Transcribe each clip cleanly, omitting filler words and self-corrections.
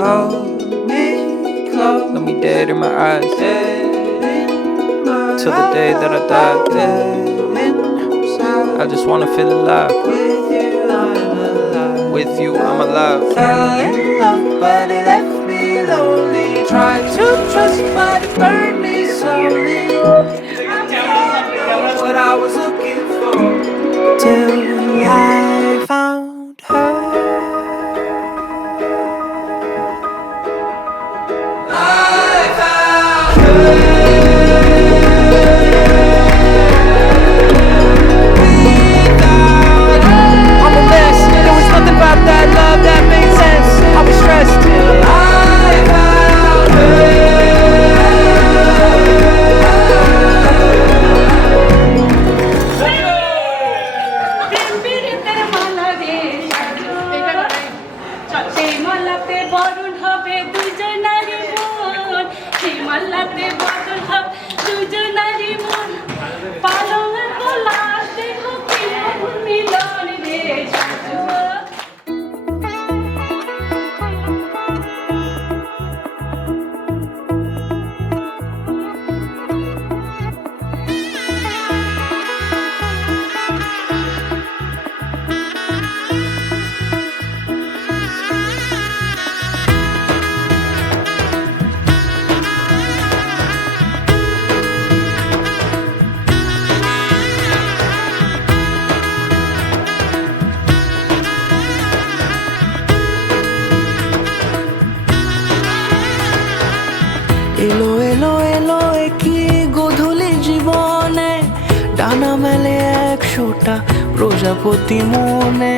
Hold me close. Look me dead in my eyes. Till the day that I die. I just wanna feel alive. With you, I'm alive. With you, I'm alive. Fell in love, but it left me lonely. Tried to trust, but it burned me slowly. What I was looking for, till I found her. I found her. I'm a mess. There was nothing about that love that made sense. I was stressed till I found her. সেই মালাতে বরণ হবে দুজনারই মন, সেই মালাতে বরণ হবে দুজনারই মন, পালঙের গলা দেখো কি মিলন রে সাজু। এলো এলো এলো একই গোধূলি জীবনে, ডানা মেলে 100টা প্রজাপতি মনে।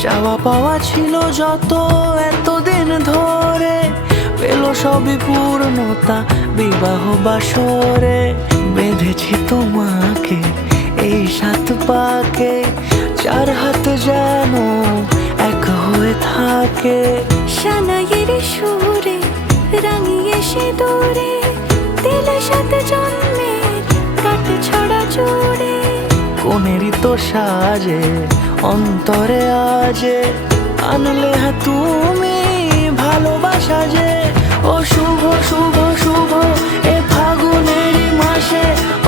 চাওয়া পাওয়া ছিল যত এতদিন ধরে, পেল সবই পূর্ণতা বিবাহ বাসরে। বেঁধেছি তোমাকে এই 7 পাকে, 4 হাত যেন এক হয়ে থাকে। সানাইয়ের সুরে রাঙিয়ে সে দূরে, দিলে 7 জন্মের কাট ছড়া জোড়ে। কোনেরই তো সাজে অন্তরে আজে, আনলে হ্যাঁ তুমি ভালোবাসা যে। ও শুভ শুভ শুভ এ ফাগুনেরই মাসে, ও